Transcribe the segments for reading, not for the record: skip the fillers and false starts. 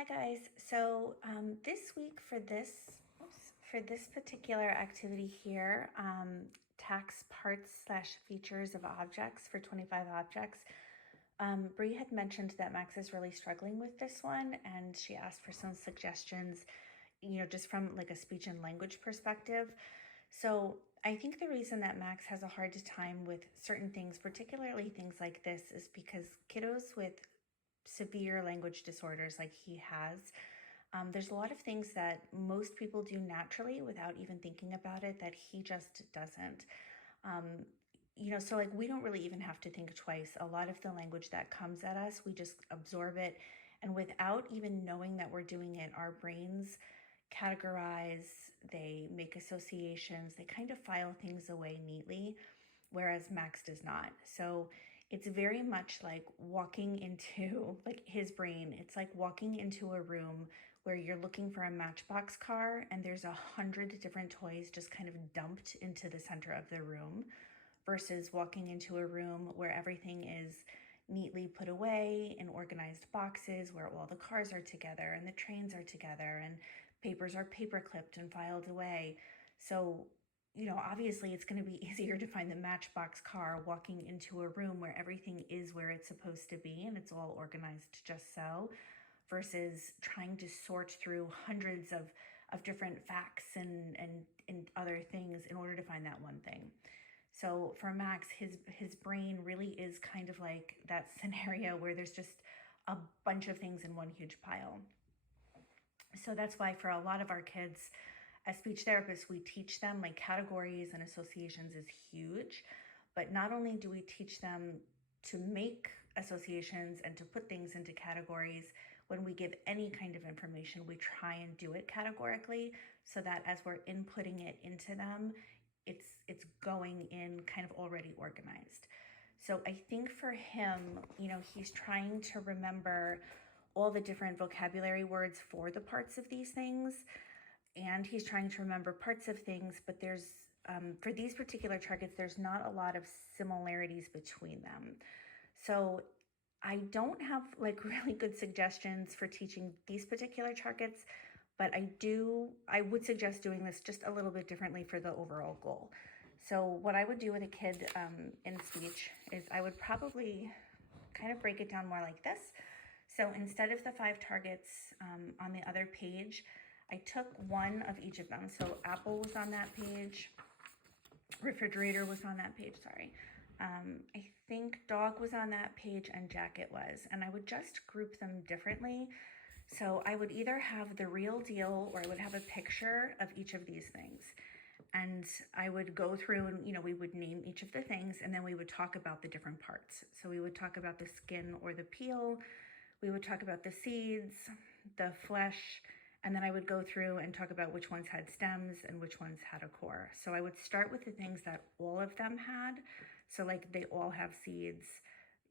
Hi guys. So this week for this particular activity here, tax parts slash features of objects for 25 objects. Bree had mentioned that Max is really struggling with this one, and she asked for some suggestions, just from like a speech and language perspective. So I think the reason that Max has a hard time with certain things, particularly things like this, is because kiddos with severe language disorders like he has, there's a lot of things that most people do naturally without even thinking about it that he just doesn't. Um, so like we don't really even have to think twice. A lot of the language that comes at us, we just absorb it. And without even knowing that we're doing it, our brains categorize, they make associations, they kind of file things away neatly, whereas Max does not. So it's very much like walking into like his brain. It's like walking into a room where you're looking for a Matchbox car and there's 100 different toys just kind of dumped into the center of the room, versus walking into a room where everything is neatly put away in organized boxes, where all the cars are together and the trains are together and papers are paper clipped and filed away. So, obviously it's going to be easier to find the Matchbox car walking into a room where everything is where it's supposed to be and it's all organized just so, versus trying to sort through hundreds of different facts and other things in order to find that one thing. So for Max, his brain really is kind of like that scenario where there's just a bunch of things in one huge pile. So that's why for a lot of our kids, as speech therapists, we teach them like categories and associations is huge. But not only do we teach them to make associations and to put things into categories, when we give any kind of information, we try and do it categorically so that as we're inputting it into them, it's going in kind of already organized. So I think for him, he's trying to remember all the different vocabulary words for the parts of these things, and he's trying to remember parts of things, but there's for these particular targets, there's not a lot of similarities between them. So I don't have like really good suggestions for teaching these particular targets, but I would suggest doing this just a little bit differently for the overall goal. So what I would do with a kid in speech is I would probably kind of break it down more like this. So instead of the 5 targets on the other page, I took one of each of them. So apple was on that page, refrigerator was on that page, sorry. I think dog was on that page and jacket was, and I would just group them differently. So I would either have the real deal or I would have a picture of each of these things. And I would go through and, we would name each of the things and then we would talk about the different parts. So we would talk about the skin or the peel, we would talk about the seeds, the flesh, and then I would go through and talk about which ones had stems and which ones had a core. So I would start with the things that all of them had. So like they all have seeds,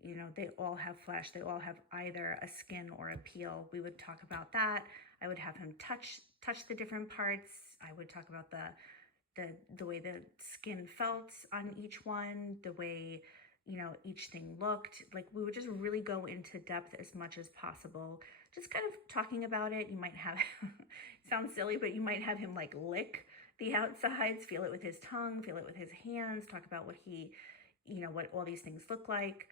they all have flesh, they all have either a skin or a peel. We would talk about that. I would have him touch the different parts. I would talk about the way the skin felt on each one, the way each thing looked. Like we would just really go into depth as much as possible, just kind of talking about it. You might have sounds silly, but you might have him like lick the outsides, feel it with his tongue, feel it with his hands, talk about what what all these things look like,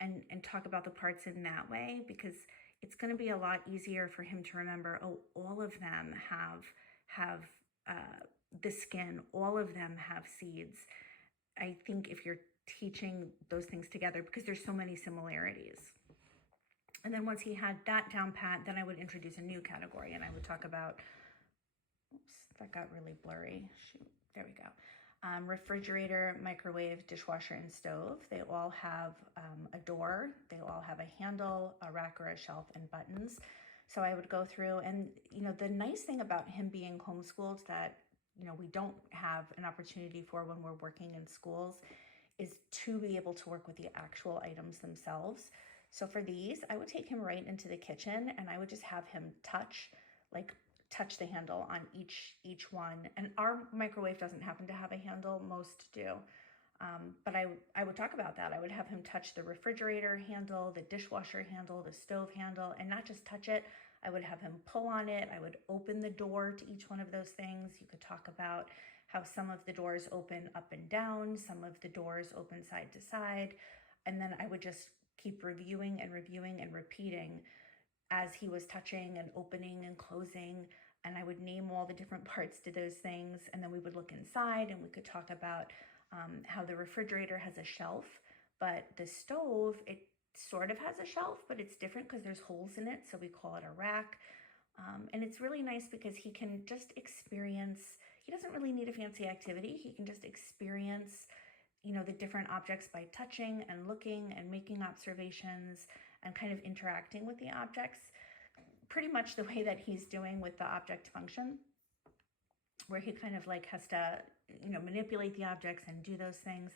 and talk about the parts in that way, because it's going to be a lot easier for him to remember, oh, all of them have the skin, all of them have seeds. I think if you're teaching those things together, because there's so many similarities. And then once he had that down pat, then I would introduce a new category and I would talk about, oops, that got really blurry. Shoot, there we go. Refrigerator, microwave, dishwasher, and stove. They all have a door. They all have a handle, a rack or a shelf, and buttons. So I would go through and, the nice thing about him being homeschooled that, we don't have an opportunity for when we're working in schools is to be able to work with the actual items themselves. So for these, I would take him right into the kitchen and I would just have him touch the handle on each one. And our microwave doesn't happen to have a handle, most do. But I would talk about that. I would have him touch the refrigerator handle, the dishwasher handle, the stove handle, and not just touch it. I would have him pull on it. I would open the door to each one of those things. You could talk about how some of the doors open up and down, some of the doors open side to side. And then I would just keep reviewing and reviewing and repeating as he was touching and opening and closing. And I would name all the different parts to those things. And then we would look inside and we could talk about how the refrigerator has a shelf, but the stove, it sort of has a shelf, but it's different because there's holes in it. So we call it a rack. And it's really nice because he can just experience, he doesn't really need a fancy activity. He can just experience, the different objects by touching and looking and making observations and kind of interacting with the objects, pretty much the way that he's doing with the object function, where he kind of like has to, manipulate the objects and do those things.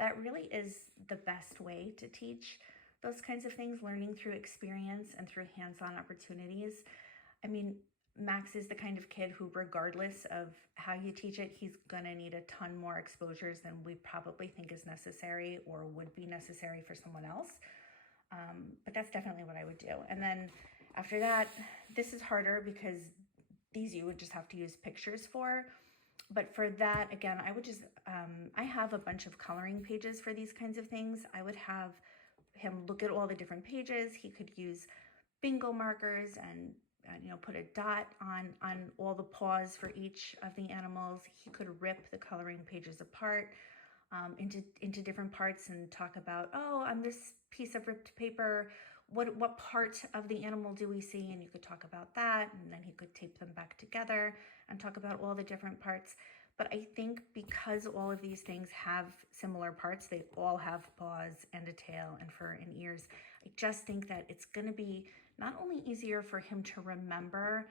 That really is the best way to teach those kinds of things, learning through experience and through hands-on opportunities. I mean, Max is the kind of kid who, regardless of how you teach it, he's gonna need a ton more exposures than we probably think is necessary or would be necessary for someone else. But that's definitely what I would do. And then after that, this is harder because these you would just have to use pictures for. But for that, again, I would just, I have a bunch of coloring pages for these kinds of things. I would have him look at all the different pages. He could use bingo markers and put a dot on all the paws for each of the animals. He could rip the coloring pages apart into different parts and talk about, oh, on this piece of ripped paper, what part of the animal do we see? And you could talk about that, and then he could tape them back together and talk about all the different parts. But I think because all of these things have similar parts, they all have paws and a tail and fur and ears, I just think that it's going to be not only easier for him to remember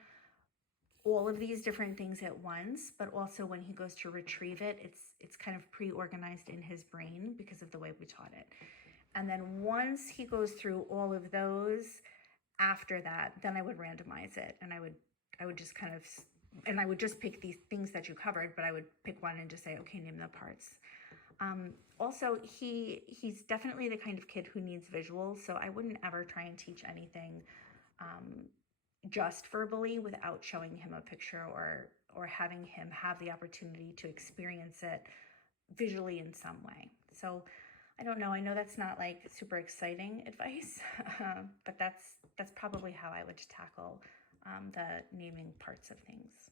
all of these different things at once, but also when he goes to retrieve it, it's kind of pre-organized in his brain because of the way we taught it. And then once he goes through all of those, after that, then I would randomize it, and I would just kind of, and I would just pick these things that you covered, but I would pick one and just say, okay, name the parts. Also, he's definitely the kind of kid who needs visuals, so I wouldn't ever try and teach anything just verbally without showing him a picture or having him have the opportunity to experience it visually in some way. So I don't know. I know that's not like super exciting advice, but that's probably how I would tackle the naming parts of things.